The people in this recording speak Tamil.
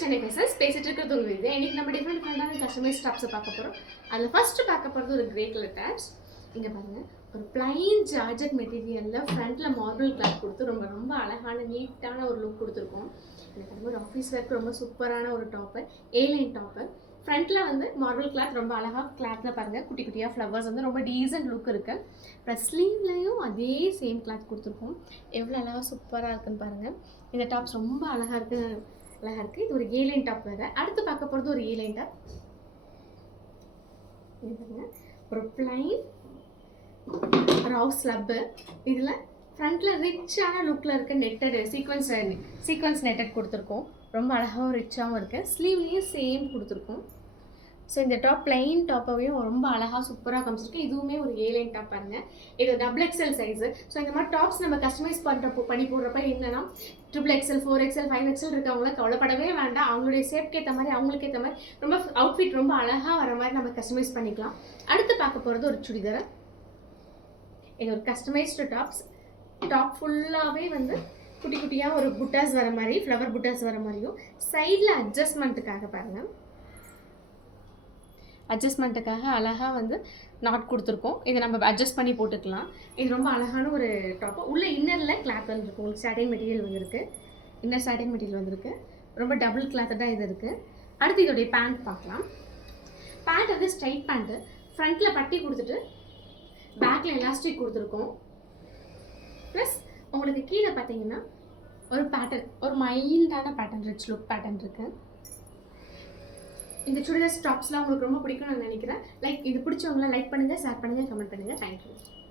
சென்னை ஃபேஷன்ஸ் பேசிட்டு இருக்கிறது உங்களுக்கு இது. இன்னைக்கு நம்ம டிஃப்ரெண்டான கஸ்டமைஸ் டாப்ஸை பார்க்க போகிறோம். அதில் ஃபர்ஸ்ட் பார்க்க போகிறது ஒரு கிரே கலர் டாப்ஸ். இங்கே பாருங்கள், ஒரு பிளைன் ஜார்ஜெட் மெட்டீரியலில் ஃப்ரண்ட்டில் மார்பிள் கிளாத் கொடுத்து ரொம்ப ரொம்ப அழகான நீட்டான ஒரு லுக் கொடுத்துருக்கோம். எனக்கு வந்து ஒரு ஆஃபீஸ் ஒர்க் ரொம்ப சூப்பரான ஒரு டாப்பு, ஏலைன் டாப்பு. ஃப்ரண்ட்டில் வந்து மார்பிள் கிளாத் ரொம்ப அழகாக கிளாத்தில் பாருங்கள், குட்டி குட்டியாக ஃப்ளவர்ஸ் வந்து ரொம்ப டீசென்ட் லுக் இருக்குது. ப்ளஸ் ஸ்லீவ்லையும் அதே சேம் கிளாத் கொடுத்துருக்கோம். எவ்வளோ அழகாக சூப்பராக இருக்குன்னு பாருங்கள். இந்த டாப்ஸ் ரொம்ப அழகாக இருக்குது. இது ஒரு ஏலைன் டாப் வேறு. அடுத்து பார்க்க போகிறது ஒரு ஏலைன் டாப். ஒரு பிளைன் ராவ் ஸ்லப்பு. இதில் ஃப்ரண்ட்டில் ரிச்சான லுக்கில் இருக்க நெட்டட் சீக்வன்ஸ் நெட்டட் கொடுத்துருக்கோம். ரொம்ப அழகாகவும் ரிச்சாகவும் இருக்குது. ஸ்லீவ்லேயும் சேம் கொடுத்துருக்கோம். ஸோ இந்த டாப் பிளைன் டாப்பாவையும் ரொம்ப அழகாக சூப்பராக காமிச்சிருக்கு. இதுவுமே ஒரு ஏலைன் டாப் பாருங்கள். இது XXL சைஸு. ஸோ இந்த மாதிரி டாப்ஸ் நம்ம கஸ்டமைஸ் பண்ணி போடுறப்ப என்னன்னா XXL 4XL 5XL இருக்கவங்கள கவலைப்படவே வேண்டாம். அவங்களுடைய ஷேப்க்கு ஏற்ற மாதிரி அவங்களுக்கு ஏற்ற மாதிரி ரொம்ப அவுட்ஃபிட் ரொம்ப அழகாக வர மாதிரி நம்ம கஸ்டமைஸ் பண்ணிக்கலாம். அடுத்து பார்க்க போகிறது ஒரு சுடிதார். இது ஒரு கஸ்டமைஸ்டு டாப்ஸ். டாப் ஃபுல்லாகவே வந்து குட்டி குட்டியாக ஒரு புட்டாஸ் வர மாதிரி, ஃப்ளவர் புட்டாஸ் வர மாதிரியும் சைடில் அட்ஜஸ்ட்மெண்ட்டுக்காக பாருங்கள், அட்ஜஸ்ட்மெண்ட்டுக்காக அழகாக வந்து நாட் கொடுத்துருக்கோம். இதை நம்ம அட்ஜஸ்ட் பண்ணி போட்டுக்கலாம். இது ரொம்ப அழகான ஒரு டாப்பு. உள்ள இன்னரில் கிளாத் வந்துருக்கு. உங்களுக்கு சாட்டின் மெட்டீரியல் வந்துருக்கு. இன்னர் சாட்டின் மெட்டீரியல் வந்துருக்கு. ரொம்ப டபுள் கிளாத்து தான் இது இருக்குது. அடுத்து இதோடைய பேண்ட் பார்க்கலாம். பேண்ட் வந்து ஸ்ட்ரைட் பேண்ட்டு. ஃப்ரண்ட்டில் பட்டி கொடுத்துட்டு பேக்கில் எலாஸ்டிக் கொடுத்துருக்கோம். ப்ளஸ் உங்களுக்கு கீழே பார்த்தீங்கன்னா ஒரு பேட்டர்ன், ஒரு மைல்டான பேட்டர்ன், ரிச் லுக் பேட்டர்ன் இருக்குது. இந்த சுடிதார் டாப்ஸ்லாம் உங்களுக்கு ரொம்ப பிடிக்கும்னு நான் நினைக்கிறேன். இது பிடிச்சவங்களாம் லைக் பண்ணுங்கள், ஷேர் பண்ணுங்கள், கமெண்ட் பண்ணுங்கள். தேங்க்யூ.